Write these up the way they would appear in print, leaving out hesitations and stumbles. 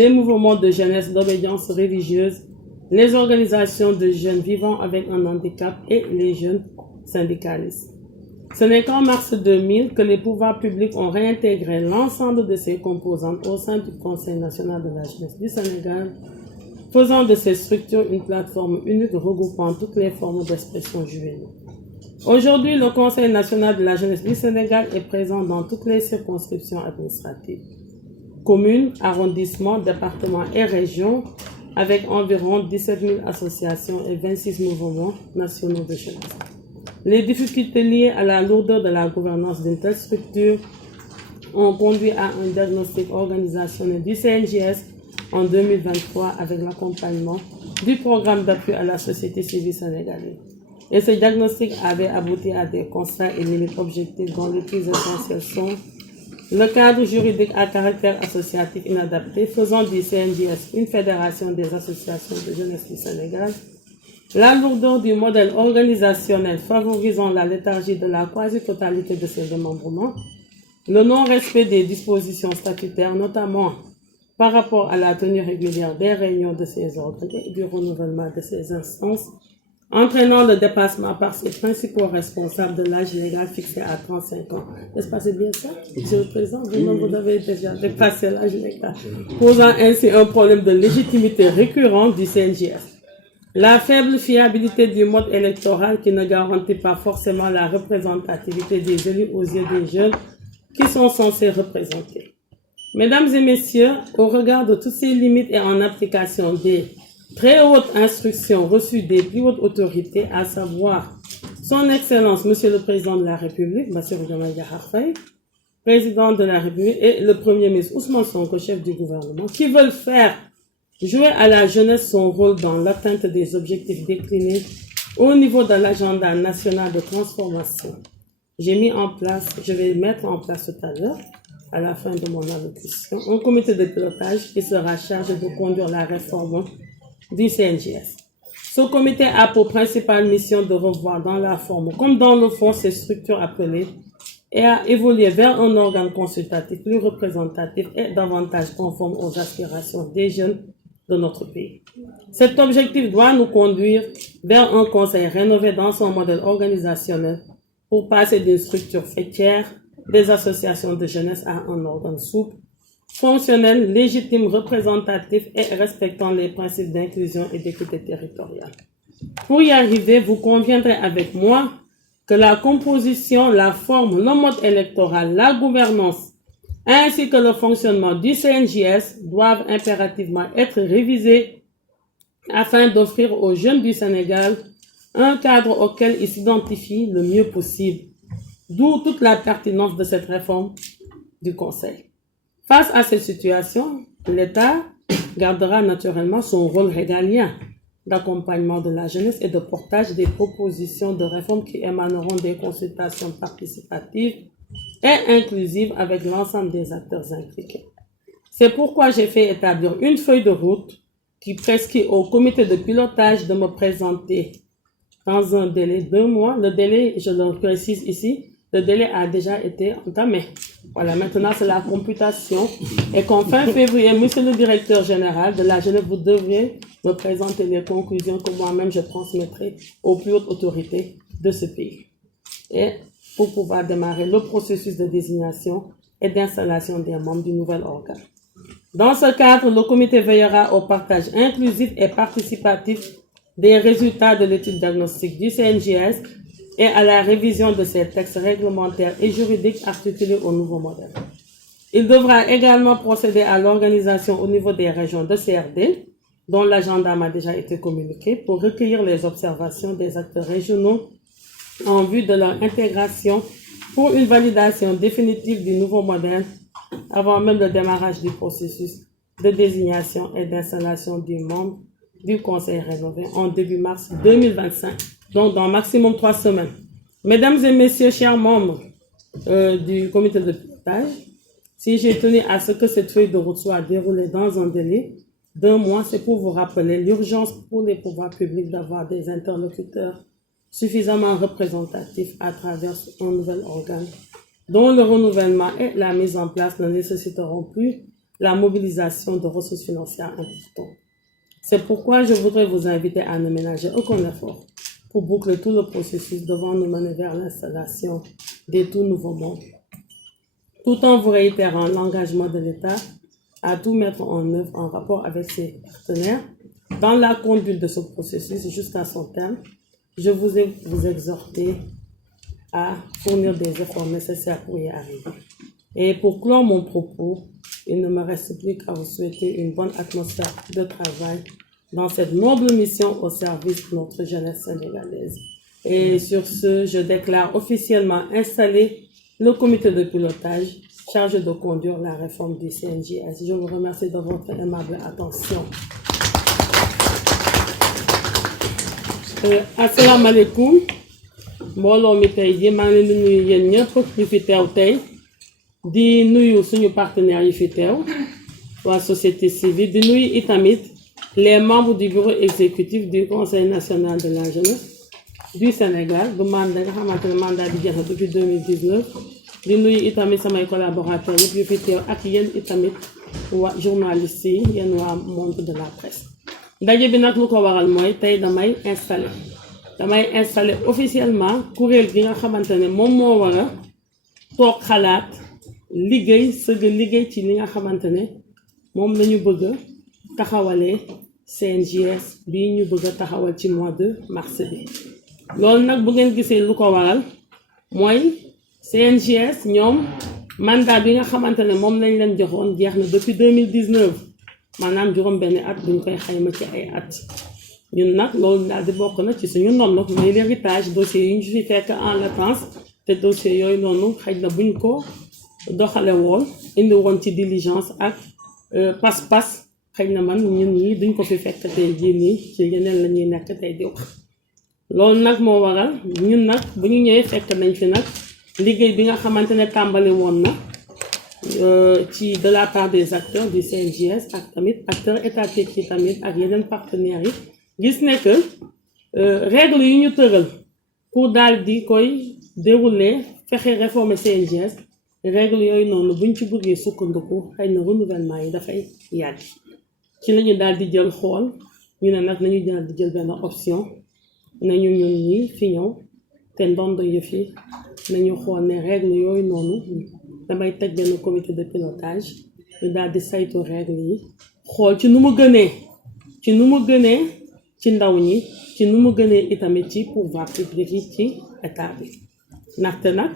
les mouvements de jeunesse d'obédience religieuse, les organisations de jeunes vivant avec un handicap et les jeunes syndicalistes. Ce n'est qu'en mars 2000 que les pouvoirs publics ont réintégré l'ensemble de ces composantes au sein du Conseil national de la jeunesse du Sénégal, faisant de ces structures une plateforme unique regroupant toutes les formes d'expression juvénile. Aujourd'hui, le Conseil national de la jeunesse du Sénégal est présent dans toutes les circonscriptions administratives, communes, arrondissements, départements et régions, avec environ 17 000 associations et 26 mouvements nationaux de jeunesse. Les difficultés liées à la lourdeur de la gouvernance d'une telle structure ont conduit à un diagnostic organisationnel du CNJS en 2023 avec l'accompagnement du programme d'appui à la société civile sénégalaise. Et ce diagnostic avait abouti à des constats et limites objectifs dont les plus essentiels sont le cadre juridique à caractère associatif inadapté, faisant du CNJS une fédération des associations de jeunesse du Sénégal, la lourdeur du modèle organisationnel favorisant la léthargie de la quasi-totalité de ses démembrements, le non-respect des dispositions statutaires, notamment par rapport à la tenue régulière des réunions de ces ordres et du renouvellement de ces instances, entraînant le dépassement par ses principaux responsables de l'âge légal fixé à 35 ans. Est-ce que c'est bien ça, Monsieur le Président? Vous avez déjà dépassé l'âge légal, posant ainsi un problème de légitimité récurrent du CNJS. La faible fiabilité du mode électoral qui ne garantit pas forcément la représentativité des élus aux yeux des jeunes qui sont censés représenter. Mesdames et messieurs, au regard de toutes ces limites et en application des très hautes instructions reçues des plus hautes autorités, à savoir Son Excellence Monsieur le Président de la République, Bassirou Diomaye Diakhar Faye, Président de la République, et le Premier ministre Ousmane Sonko, chef du gouvernement, qui veulent faire jouer à la jeunesse son rôle dans l'atteinte des objectifs déclinés au niveau de l'agenda national de transformation. Je vais mettre en place tout à l'heure, à la fin de mon allocution, un comité de pilotage qui sera chargé de conduire la réforme du CNJS. Ce comité a pour principale mission de revoir dans la forme comme dans le fond ces structures appelées et à évoluer vers un organe consultatif plus représentatif et davantage conforme aux aspirations des jeunes de notre pays. Cet objectif doit nous conduire vers un conseil rénové dans son modèle organisationnel pour passer d'une structure faîtière des associations de jeunesse à un organe souple, fonctionnel, légitime, représentatif et respectant les principes d'inclusion et d'équité territoriale. Pour y arriver, vous conviendrez avec moi que la composition, la forme, le mode électoral, la gouvernance, ainsi que le fonctionnement du CNJS doivent impérativement être révisés afin d'offrir aux jeunes du Sénégal un cadre auquel ils s'identifient le mieux possible. D'où toute la pertinence de cette réforme du Conseil. Face à cette situation, l'État gardera naturellement son rôle régalien d'accompagnement de la jeunesse et de portage des propositions de réforme qui émaneront des consultations participatives et inclusives avec l'ensemble des acteurs impliqués. C'est pourquoi j'ai fait établir une feuille de route qui prescrit au comité de pilotage de me présenter dans un délai de 2 mois. Le délai, je le précise ici, le délai a déjà été entamé. Voilà, maintenant c'est la computation. Et qu'en fin février, monsieur le directeur général de la jeunesse, vous devriez me présenter les conclusions que moi-même je transmettrai aux plus hautes autorités de ce pays. Et pour pouvoir démarrer le processus de désignation et d'installation des membres du nouvel organe. Dans ce cadre, le comité veillera au partage inclusif et participatif des résultats de l'étude diagnostique du CNJS et à la révision de ces textes réglementaires et juridiques articulés au nouveau modèle. Il devra également procéder à l'organisation au niveau des régions de CRD, dont l'agenda m'a déjà été communiqué, pour recueillir les observations des acteurs régionaux en vue de leur intégration pour une validation définitive du nouveau modèle avant même le démarrage du processus de désignation et d'installation du membre du Conseil rénové en début mars 2025, donc dans maximum 3 semaines. Mesdames et messieurs, chers membres du comité de pilotage, si j'ai tenu à ce que cette feuille de route soit déroulée dans un délai d'1 mois, c'est pour vous rappeler l'urgence pour les pouvoirs publics d'avoir des interlocuteurs suffisamment représentatifs à travers un nouvel organe dont le renouvellement et la mise en place ne nécessiteront plus la mobilisation de ressources financières importantes. C'est pourquoi je voudrais vous inviter à ne ménager aucun effort pour boucler tout le processus devant nous mener vers l'installation des tout nouveaux membres, tout en vous réitérant l'engagement de l'État à tout mettre en œuvre en rapport avec ses partenaires dans la conduite de ce processus jusqu'à son terme. Je vous exhorter à fournir des efforts nécessaires pour y arriver. Et pour clore mon propos, il ne me reste plus qu'à vous souhaiter une bonne atmosphère de travail dans cette noble mission au service de notre jeunesse sénégalaise. Et sur ce, je déclare officiellement installé le comité de pilotage chargé de conduire la réforme du CNJS. Je vous remercie de votre aimable attention. Assalamu alaikum. Mbooloo mi tey jii maa ngi leen di nuyu yéen ñëpp ñu fi teew tey di nuyu suñu partenaires yi fi teew waa société civile di nuyu itamit les membres du bureau exécutif du conseil national de la jeunesse du Sénégal bu mandat nga xamante ne mandat bi jeex na depuis 2019 di nuyu itamit samay collaborateurs yëpp yu fi teew ak yéen itamit waa journalistes yi yéen waa monde de la presse. ndaje bi nag lu ko waral mooy tey damay installer officiellement kuréel gi nga xamante ne moom moo war a toog xalaat liggéey ci li nga xamante ne moom la ñu bëgg a taxawalee CNJS bii ñu bëgg a taxawal ci mois de mars bi. loolu nag bu ngeen gisee lu ko waral mooy CNJS ñoom mandat bi nga xamante ne moom lañ leen joxoon jeex na depuis 2019 maanaam juróom benn at buñ koy xayma ci ay at. ñun nag loolu daal di bokk na ci suñu noonu mooy l'héritage dossier yi ñu fi fekk en latence te dossier yooyu noonu xëy na buñ ko doxale woon indi woon ci diligence ak pas-pas xëy na man ñun ñi duñ ko fi fekk tey jii nii ci yeneen la ñuy nekk tey di wax. loolu nag moo waral ñun nag bu ñu ñëwee fekk nañ fi nag liggéey bi nga xamante ne tàmbali woon na ci de la part des acteurs du CNJS ak tamit acteurs étatiques yi tamit ak yeneen partenaires yi. gis ne que règle yu ñu tëral pour daal di koy dérouler fexe réformer CNJS règle yooyu noonu buñ ci bëggee sukkandiku xëy na renouvellement yi dafay yàgg ci la ñu daal di jël xool ñu ne nag nañu daal di jël benn option nañu ñun ñi fi ñëw te ndondo yëf yi nañu xool ne règle yooyu noonu damay teg benn comité de pilotage ñu daal di saytu règle yi xool ci nu mu gënee ci ndaw ñi ci nu mu gënee itamit ci pouvoir public yi ci état bi ndaxte nag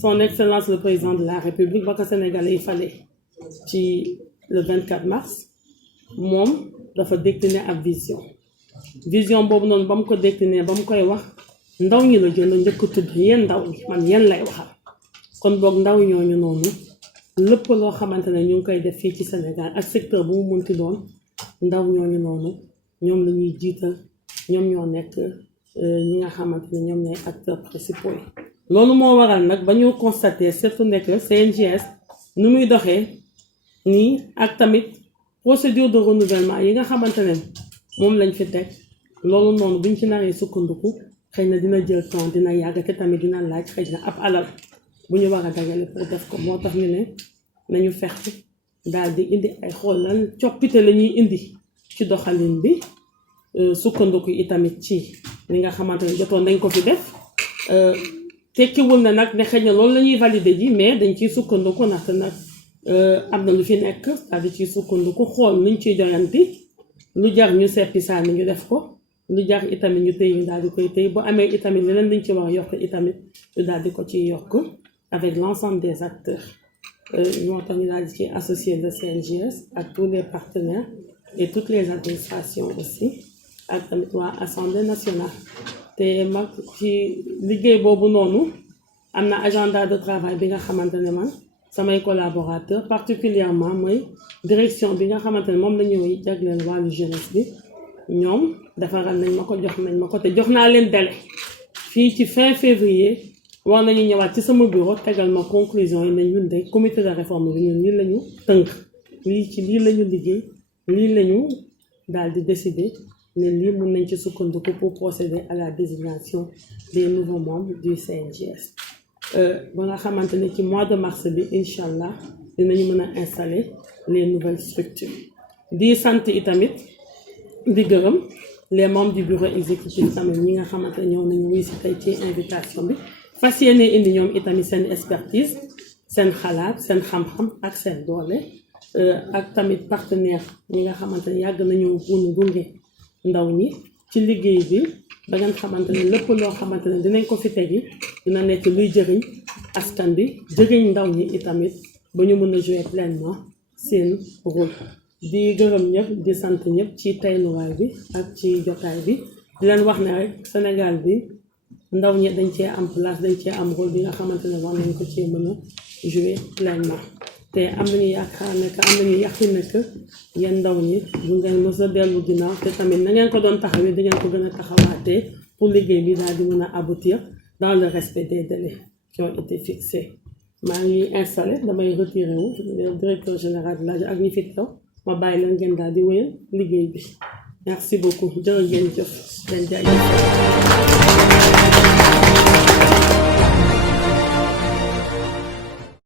son excellence le président de la république ba ko Sénégalais yi fale ci le 24 mars moom dafa décliner ab vision boobu noonu ba mu ko décliner ba mu koy wax ndaw ñi la jël njëkk tudd yéen ndaw ñi man yéen lay waxal kon boog ndaw ñooñu noonu lépp loo xamante ne ñu ngi koy def fii ci Sénégal ak secteur bu mu munti doon ndaw ñooñu noonu ñoom la ñuy jiital ñoom ñoo nekk ñi nga xamante ne ñoom ñooy acteurs principaux yi. loolu moo waral nag ba ñu constater surtout nekk CNJS nu muy doxee nii ak tamit procédure de renouvellement yi nga xamante ne moom lañ fi teg loolu noonu buñ ci naree sukkandiku xëy na dina jël temps dina yàgg te tamit dina laaj xëy na ab alal bu ñu war a dagale pour def ko moo tax ñu ne nañu fexe daal di indi ay xool lan coppite la ñuy indi ci doxalin bi sukkandiku itamit ci li nga xamante ne jotoon nañ ko fi def tekkiwul na nag ne xëy na loolu la ñuy valider ji mais dañ ciy sukkandiku ndaxte nag am na lu fi nekk daal di ciy sukkandiku xool nuñ ciy joyanti lu jar ñu seppi saa ni ñu def ko lu jar itamit ñu tëy ñu daal di koy tëy bu amee itamit leneen liñ ci war a yokk itamit ñu daal di ko ciy yokk avec l'ensemble des acteurs ñoo tax ñu daal di ci associer le CNJS ak tous les partenaires et toutes les administrations aussi ak tamit waa Assemblée nationale te mag ci liggéey boobu noonu am na agenda de travail bi nga xamante ne man samay collaborateurs particulièrement mooy direction bi nga xamante ne moom la ñuy jagleel wàllu jeunesse bi ñoom defaral nañ ma ko jox nañ ma ko te jox naa leen délai fii ci fin février war nañu ñëwaat ci sama bureau tegal ma conclusion yi ne ñun de comité de réforme bi ñun lii la ñu tënk lii ci lii la ñu liggéey lii la ñu daal di décider ne lii mun nañ ci sukkandiku pour procéder à la désignation des nouveaux membres du CNJS ba nga xamante ne ci mois de mars bi incha allah dinañu mën a installer les nouvelles structures di sant itamit di gërëm les membres du bureau exécutif tamit ñi nga xamante ne ñëw nañu wuy si tey ci invitation bi fas yéene indi ñoom itamit seen expertise seen xalaat seen xam-xam ak seen doole ak tamit partenaire ñi nga xamante ne yàgg nañu mun gunge ndaw ñi ci liggéey bi ba ngeen xamante ne lépp loo xamante ne dinañ ko fi tegi dina nekk luy jëriñ askan bi jëriñ ndaw ñi itamit ba ñu mën a jouer pleinement seen rôle di gërëm ñëpp di sant ñëpp ci tayluwaay bi ak ci jotaay bi di leen wax ne rek Sénégal bi ndaw ñi dañ cee am place dañ cee am rôle bi nga xamante ne war nañ ko cee mën a jouer pleinement te am nañu yaakaar ne am nañu yàqin ne que yéen ndaw ñi bu ngeen mës a dellu ginnaaw te tamit na ngeen ko doon taxawee di ngeen ko gën a taxawaatee pour liggéey bi daal di mën a aboutir dans le respect des délais qui ont été fixés. maa ngi installé damay retiré wu directeur général de l'AGE ak ñi fi teew ma bàyyi leen ngeen daal di wéyal liggéey bi merci beaucoup jërë ngeen jëf leen jaay